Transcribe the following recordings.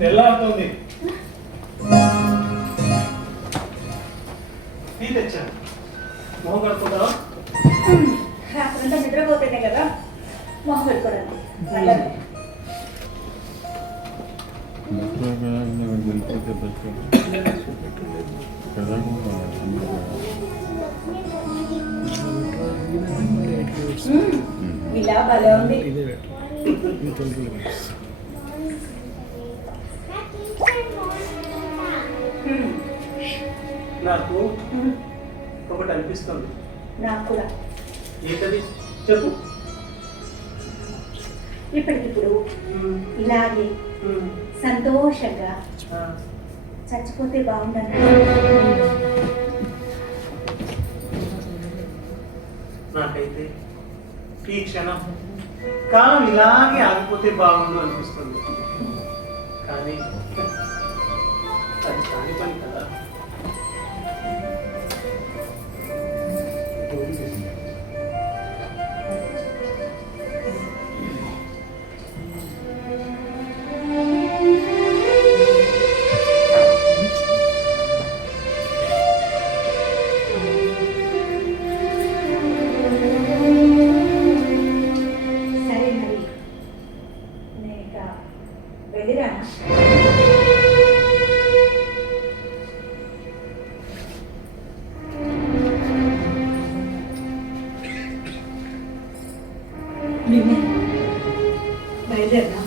తెల్లారుతుంది. Tea తెచ్చాను. మొహం కడుకుంటావా? రాత్రంతా నిద్రపోతేనే కదా మొహం కడుకోవడానికి. ఇలా భలే ఉంది. నాకు ఒకటి అనిపిస్తుంది. నాకు కూడా. ఏంటది చెప్పు. ఇప్పటికిప్పుడు ఇలాగే సంతోషంగా చచ్చిపోతే బాగుండను. నాకైతే ఈ క్షణం కాలం ఇలాగే ఆగిపోతే బాగుండు అనిపిస్తుంది. కానీ అది కాని పని కదా. బయలుదేరా.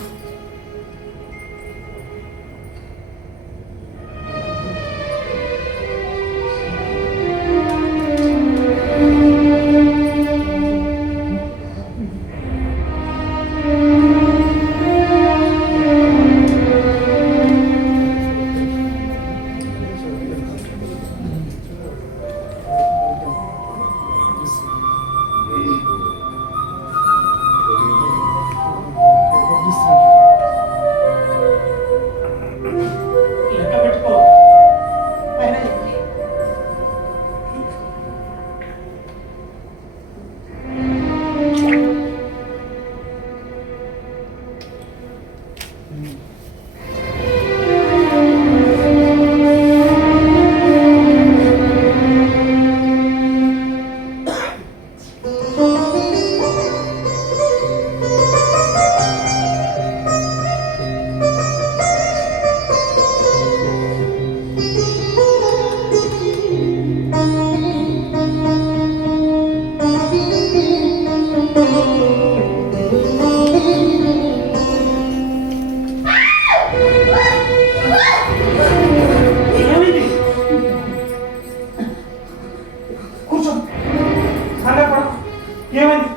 ఏమైంది?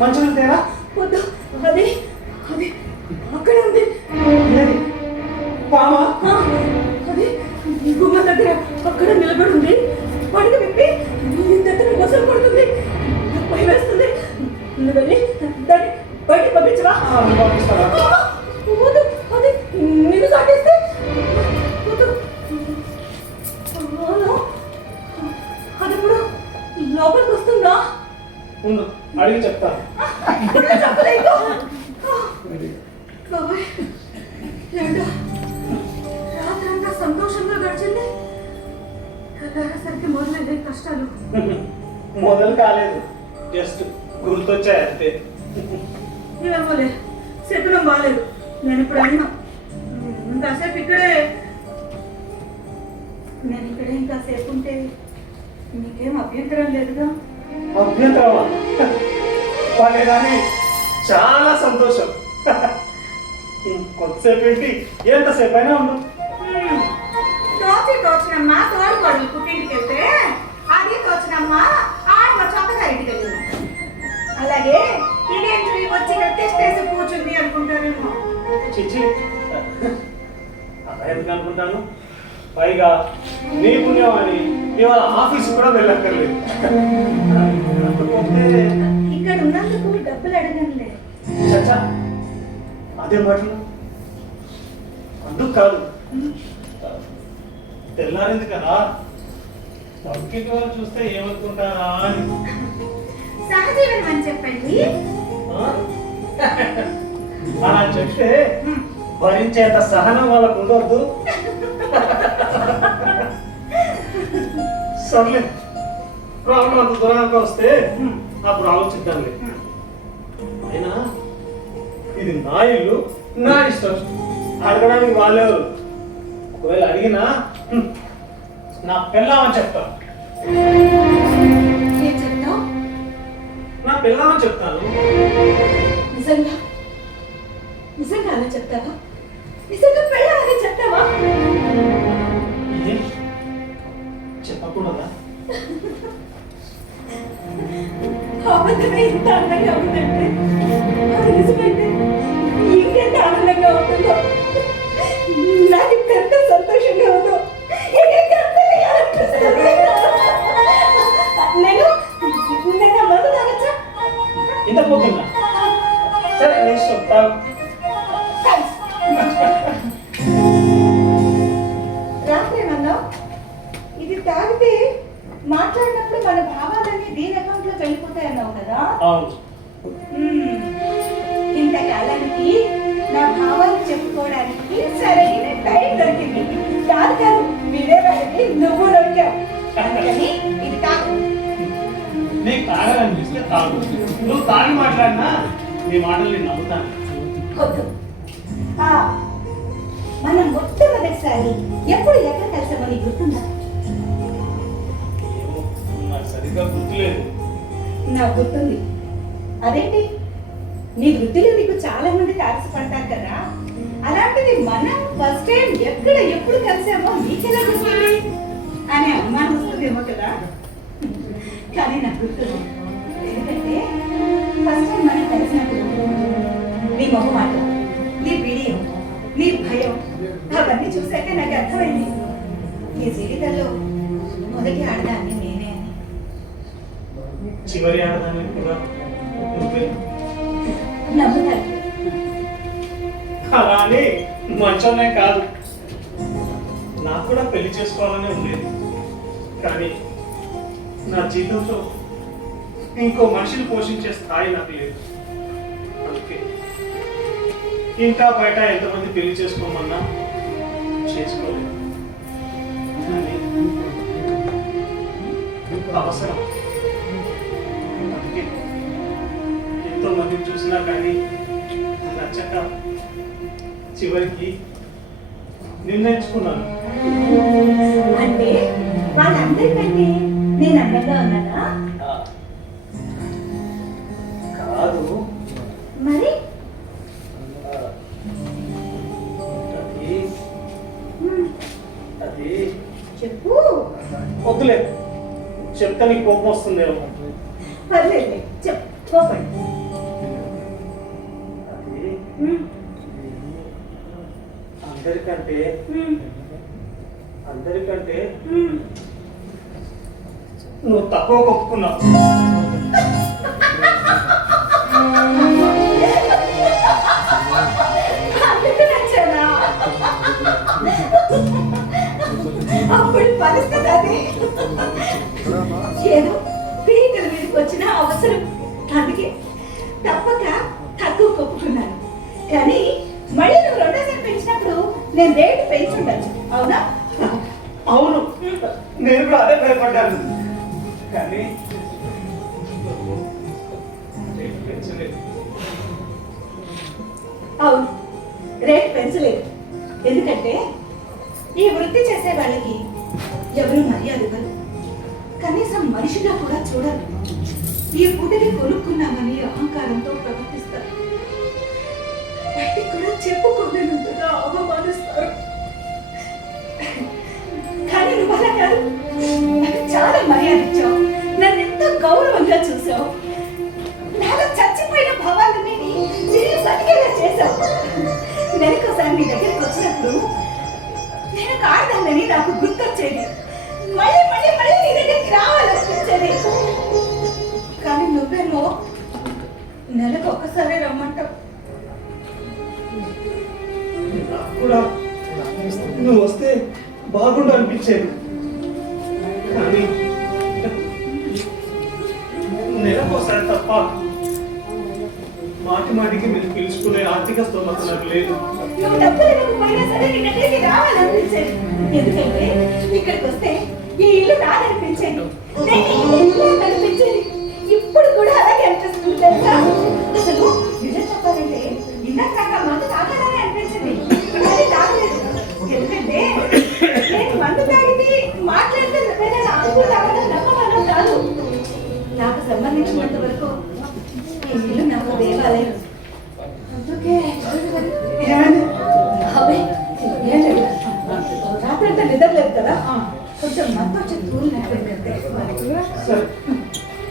మంచిగా తేరా? వద్దు, అది అది అక్కడ ఉంది. పామా? అది గుమ్మ దగ్గర అక్కడ నిలబడి ఉంది. పడక విప్పి దగ్గర మొసలు పడుతుంది. భయం వేస్తుంది. నువ్వు వెళ్ళి దాన్ని బయటికి పంపించవా? పంపిస్తారా? వద్దు, అది నిన్ను సాటేస్తే వద్దు. అది ఇప్పుడు లోపలికి వస్తుందా? ఉండు, అడిగి చెప్తా. చెప్పలేదు. రాత్రంతా సంతోషంగా గడిచింది. తెల్లారేసరికి మొదలైన కష్టాలు. మొదలు కాలేదు, జస్ట్ గుర్తొచ్చాయి అంతే. ఏమోలే, శకునం బాగాలేదు. నేను ఇప్పుడు అయినా ఇంకాసేపు ఇక్కడే ఇంకాసేపు ఉంటే నీకేం అభ్యంతరం లేదుగా? అభ్యంతరమా? వాళ్ళే కానీ చాలా సంతోషం. ఇంకొంతసేపు ఏంటి, ఎంతసేపు అయినా ఉండు. తోచినమ్మా తోడు పడులు పుట్టింటికి వెళ్తే అది తోచినమ్మా ఆడమ చొక్కగారింటికి వెళ్ళింది. అలాగే ఇదేంటి వచ్చి టెస్ట్ వేసి కూర్చుంది అనుకుంటానేమో. చిచ్చి, అలా ఎందుకు అనుకుంటాను? పైగా నీ పుణ్యం అని ఇవాళ ఆఫీసు కూడా వెళ్ళక్కర్లేదు. ఇక్కడ ఉన్నందుకు డబ్బులు అడగనులే. చచ్చా, అదే మాటలు అందుకు కాదు. తెల్లారింది కదా, పక్కింటి వాళ్ళు చూస్తే ఏమనుకుంటారా అని. సహజీవనం అని చెప్పండి. ఆ? అలా చెప్తే భరించేంత సహనం వాళ్ళకు ఉండొద్దు. సర్లే, ప్రాబ్లం అంత దూరంగా వస్తే అప్పుడు ఆలోచిద్దాంలే. అయినా ఇది నా ఇల్లు, నా ఇష్టం. అడగడానికి వాళ్ళెవరు? ఒకవేళ అడిగినా నా పిల్లమని చెప్తాను. ఏం చెప్తావు? నా పిల్లమని చెప్తాను. నిజంగా నిజంగా అలా చెప్తావా? నిజంగా పెళ్ళాలని చెప్తావా? ఇది చెప్పకూడదా? అబద్ధమే ఇంత అందంగా ఉందంటే అది నిజమైతే ఇంకెంత ఆనందంగా ఉంటుందో. నాకు ఎంత సంతోషంగా ఉందో. నేను నేను మందు తాగచ్చా? ఇంత పోతున్నా. సరే నేను చెప్తాను. రాత్రి ఏమన్నా ఇది తాగితే మాట్లాడినప్పుడు మన భావాలన్నీ దీని అకౌంట్ లో వెళ్ళిపోతాయి అన్నావు కదా. అవును. ఇంతకాలానికి నా భావాలు చెప్పుకోవడానికి సరైన టైం దొరికింది. కాదు కాదు, వినేవాడికి నువ్వు దొరికావు. అందుకని ఇది తాగు. నీకు తాగాలనిపిస్తే తాగు. నువ్వు తాగి మాట్లాడినా నీ మాటలు నేను నమ్ముతాను. వద్దు. మనం మొట్టమొదటిసారి ఎప్పుడు ఎక్కడ కలిసామో నీకు గుర్తుందా? ఏమో, నాకు సరిగ్గా గుర్తులేదు. నాకు గుర్తుంది. అదేంటి, నీ వృత్తిలో నీకు చాలా మంది తారసపడతారు కదా. అలాంటిది మనం ఫస్ట్ టైం ఎక్కడ ఎప్పుడు కలిసామో నీకెలా గుర్తుంది అనే అనుమానం వస్తుందేమో కదా. కానీ నాకు గుర్తుంది. ఎందుకంటే ఫస్ట్ టైం మనం కలిసినప్పుడు నీ మొహమాట, నీ వీడియో, నీ భయం అవన్నీ చూసాక నాకు అర్థమైంది నీ జీవితంలో మొదటి ఆడదాన్ని నేనే అని. చివరి ఆడదాన్ని కూడా నువ్వే. నమ్ముతాను. అలా అని మంచోనే కాదు, నాకు కూడా పెళ్లి చేసుకోవాలనే ఉండేది. కానీ నా జీవితంలో ఇంకో మనిషిని పోషించే స్థాయి నాకు లేదు. అందుకే ఇంకా బయట ఎంతమంది పెళ్లి చేసుకోమన్నా చేసుకోలేదు. కానీ అవసరం. అందుకే ఎంతో మందిని చూసినా కానీ నచ్చక చివరికి నిర్ణయించుకున్నాను. అంటే వాళ్ళందరికంటే నేను అందంగా ఉన్నానా? కాదు, మరి అది చెప్పు. వద్దులే, చెప్తే నీకు కోపం వస్తుందేమో. పర్లేదు, చెప్పు. కోపండి. అది అందరికంటే అందరికంటే నువ్వు తక్కువ ఒప్పుకున్నావు. అందుకు నచ్చానా? అప్పుడు పరిస్థితి అది. ఏదో పీటల మీదకి వచ్చిన అవసరం. అందుకే తప్పక తక్కువ ఒప్పుకున్నాను. కానీ మళ్ళీ నువ్వు రెండోసారి పెంచినప్పుడు నేను రేటు పెంచుండొచ్చు. అవునా? అవును, నేను కూడా అదే భయపడ్డాను. కానీ రేటు పెంచలేదు. అవును, రేట్ పెంచలేదు. ఎందుకంటే ఈ వృత్తి చేసే వాళ్ళకి ఎవరు మర్యాద ఇవ్వరు, కనీసం మనిషిగా కూడా చూడరు. ఈ పూటని కొనుక్కున్నామని అహంకారంతో ప్రవర్తిస్తారు. బయటికి కూడా చెప్పుకోలేనంతగా అవమానిస్తారు. కానీ నువ్వు అలా కాదు. నాకు చాలా మర్యాద ఇచ్చావు. నన్ను ఎంతో గౌరవంగా చూసావు. నాలో చచ్చిపోయిన భావాలన్నీ తిరిగి బతికేలా చేశావు. నెలకోసారి నీ దగ్గరికి వచ్చినప్పుడు నేను కాడదాన్ని నాకు గుర్తొచ్చేది. మళ్ళీ మళ్ళీ మళ్ళీ నీ దగ్గరికి రావాలనిపించేది. కానీ నువ్వేమో నెలకు ఒక్కసారి రమ్మంటావు. నాకు కూడా నువ్వు వస్తే బాగుండు అనిపించేది. కానీ నెలకోసారి తప్ప మాటి మాటికి మీరు పిలుచుకునే ఆర్థిక స్తోమత నాకు లేదు. నువ్వు డబ్బులు ఇవ్వకపోయినా సరే నీ దగ్గరికి రావాలనిపించేది. ఎందుకంటే ఇక్కడికి వస్తే ఈ ఇల్లు నాదనిపించేది, నేను ఈ ఇల్లు అనిపించేది. ఇప్పుడు కూడా అలాగే అనిపిస్తుంది తెలుసా. అసలు నిజం చెప్పాలంటే ఇందాక నాకు ఆ మందు తాగాలని అనిపించింది, కానీ తాగలేదు. ఎందుకంటే నేను మందు తాగితే మాట్లాడితే నువ్వేనా అనుకూల తాగడం నమ్మకం కాదు. నాకు సంబంధించినంత వరకు ఈ ఇల్లు నాకు దేవాలయం. అందుకే ఏమైంది? అబ్బాయి ఏం లేదు, రాత్రంతా నిద్ర లేదు కదా, కొంచెం మత్తు వచ్చి తూలినట్లయితే సరే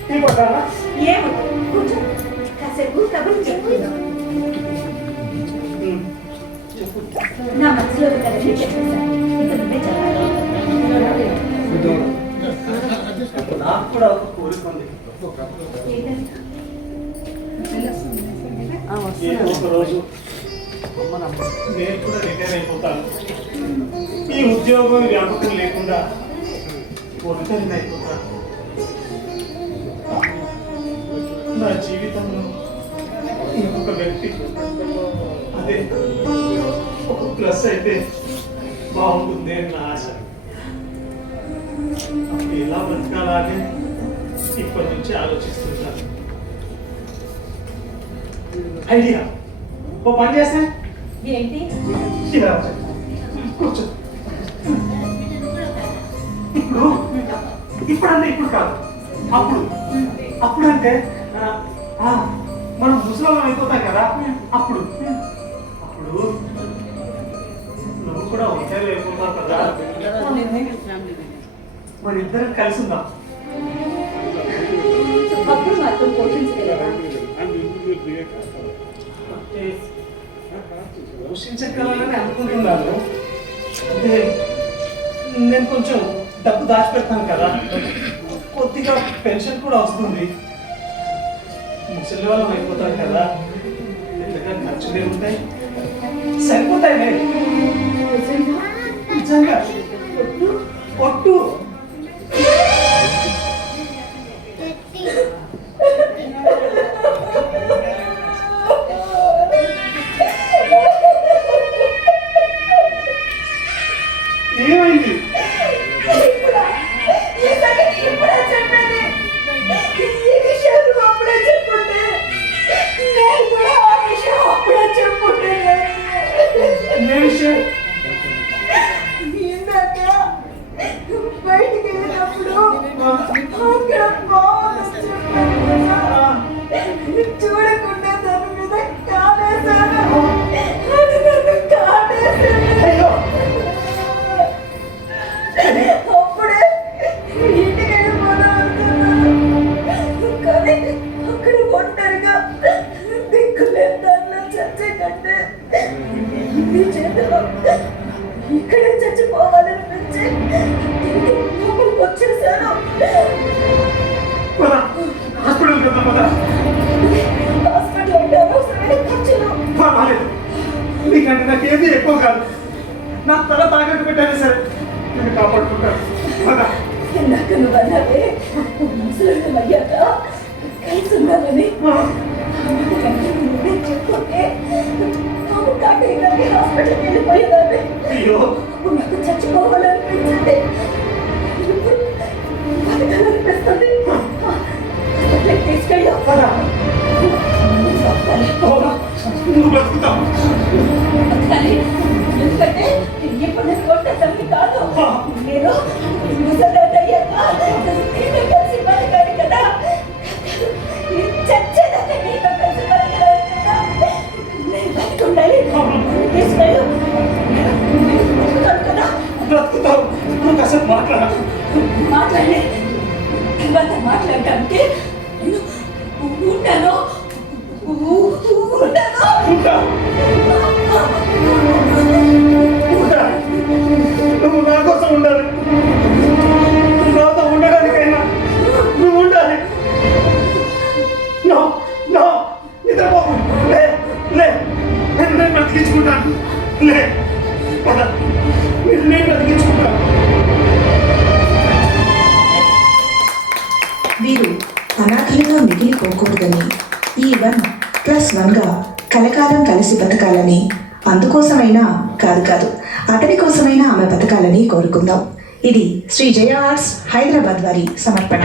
టీ పట్టాలా? ఏమో కొంచెం కాసేపు కబుర్లు చెప్పుకుందాం. నా మనసులో కదండి చెప్పేశాను, ఇక నువ్వే చెప్పాలి. నాకు కూడా ఒక కోరిక ఉంది. ఏంటంటే ఏదో ఒక రోజు నేను కూడా రిటైర్ అయిపోతాను. ఈ ఉద్యోగం వ్యాపకం లేకుండా ఒంటరిని అయిపోతాను. నా జీవితంలో ఇంకొక వ్యక్తి అదే ఒక ప్లస్ అయితే బాగుంటుంది అని నా ఆశ. అప్పుడు ఎలా బ్రతకాలని ఇప్పటి నుంచి ఆలోచిస్తున్నాను. ఐడియా, ఓ పని చేస్తే ఏంటి? ఇలా కూర్చో. ఇప్పుడంటే ఇప్పుడు కాదు, అప్పుడు. అప్పుడంటే మనం ముసలం అయిపోతాం కదా, అప్పుడు. అప్పుడు నువ్వు కూడా ఒంటరి అయిపోతావు కదా, మరి ఇద్దరం కలిసి ఉందాం. అప్పుడు మాత్రం పోషించగలరా? అంటే పోషించగలని అనుకుంటున్నాను. అంటే నేను కొంచెం డబ్బు దాచిపెడతాను కదా, కొద్దిగా పెన్షన్ కూడా వస్తుంది. ముసలి వాళ్ళం అయిపోతారు కదా, పెద్దగా ఖర్చులే ఉంటాయి, సరిపోతాయి. నిజంగా ఒట్టు. ఏమైంది? బయటికి వెళ్ళినప్పుడు అక్కడ బాగుంది చూడకుండా దాని మీద కాలేసాను, అది నన్ను కాటేసాను. అప్పుడే ఇంటికి వెళ్ళిపోదాం అనుకున్నాను, కానీ అక్కడ ఒంటరిగా దిక్కులేదు దానిలో చచ్చే కంటే నీ చేతిలో ఇక్కడే చచ్చిపోవాలనిపించి వచ్చేసాను. హాస్పిటల్ కదా, పద. హాస్పిటల్ అంటే అవసరమైన ఖర్చులు. పర్వాలేదు, నీకంటే నాకేది ఎక్కువ కాదు. నా తల తాకట్టు పెట్టాలి సరే, నేను కాపాడుకుంటాను. పద. ఇందాక నువ్వు అన్నావే ముసలి అయ్యాక కలిసి ఉండాలని, నువ్వే చెప్పుకుంటే నాకు కాటేయాలని హాస్పిటల్కి వెళ్ళిపోయేదాన్ని. అయ్యో, అప్పుడు నాకు చచ్చిపోవాలనిపించింది, ఇప్పుడు బతకాలనిపిస్తుంది. హాస్పిటల్కి తీసుకెళ్ళు. పద. నువ్వు బ్రతుకుతావు. బతకాలి, ఎందుకంటే ఇప్పుడు నేను కొట్టేదాన్ని కాదు. నేను ముసలి అయ్యాక నీతో కలిసి బతకాలి కదా, నేను చచ్చేదాన్ని నీతో కలిసి బతకాలి కదా. నేను బతుకుండాలి, తీసుకెళ్ళు. కదా బ్రతుకుతావు. నువ్వు కాసేపు మాట్లాడ. మాట్లాడి తర్వాత మాట్లాడటానికి నేను ఉంటాను. ఉంటా. ఉంటా. నువ్వు నా కోసం ఉండాలి. నాతో ఉండడానికైనా నువ్వు ఉండాలి. నో నో, నిద్రపోకు. లే లే, నేను బ్రతికించుకుంటాను. లే, పద. నేను బ్రతికించుకుంటాను. వీరు అనాథలుగా మిగిలిపోకూడదని ఈ 1+1గా కలకాలం కలిసి బతకాలని, అందుకోసమైనా కాదు అతని కోసమైనా ఆమె బతకాలని కోరుకుందాం. ఇది శ్రీ జయ ఆర్ట్స్ హైదరాబాద్ వారి సమర్పణ.